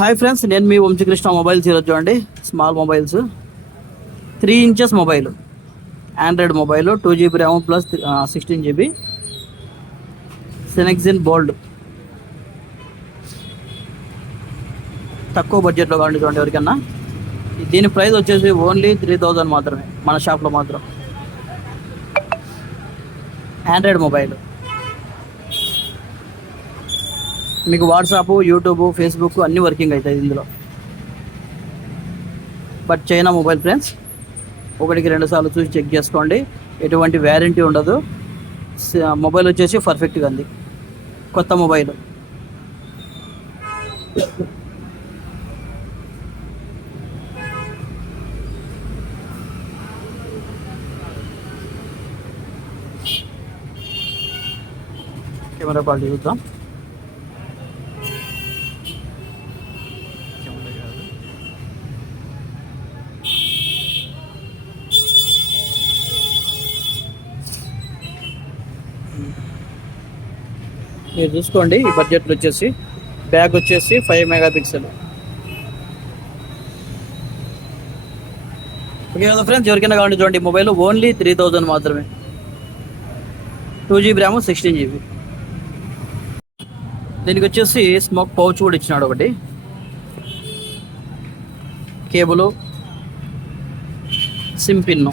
Hi friends, నేను మీ Vamsikrishna mobiles ఈరోజు చూడండి. Small mobiles 3 inches mobile, Android mobile, 2 GB RAM plus 16 GB సెనెక్సిన్ బోల్డ్. తక్కువ బడ్జెట్లో కావాలి చూడండి ఎవరికన్నా. దీని ప్రైస్ వచ్చేసి ఓన్లీ 3000 మాత్రమే మన షాప్లో మాత్రం. ఆండ్రాయిడ్ మొబైల్, మీకు వాట్సాప్, యూట్యూబ్, ఫేస్బుక్ అన్నీ వర్కింగ్ అవుతాయి ఇందులో. బట్ చైనా మొబైల్ ఫ్రెండ్స్, 1-2 సార్లు చూసి చెక్ చేసుకోండి. ఎటువంటి వ్యారంటీ ఉండదు. మొబైల్ వచ్చేసి పర్ఫెక్ట్గా ఉంది, కొత్త మొబైల్. కెమెరా క్వాలిటీ చూద్దాం. మీరు చూసుకోండి, ఈ బడ్జెట్లో వచ్చేసి బ్యాగ్ వచ్చేసి 5 MP. ఓకే కదా ఫ్రెండ్స్, ఎవరికైనా కావాలి చూడండి. మొబైల్ ఓన్లీ 3000 మాత్రమే. 2 GB ర్యామ్, 16 GB. దీనికి వచ్చేసి స్మోక్ పౌచ్ కూడా ఇచ్చినాడు ఒకటి. Cable, SIM pin.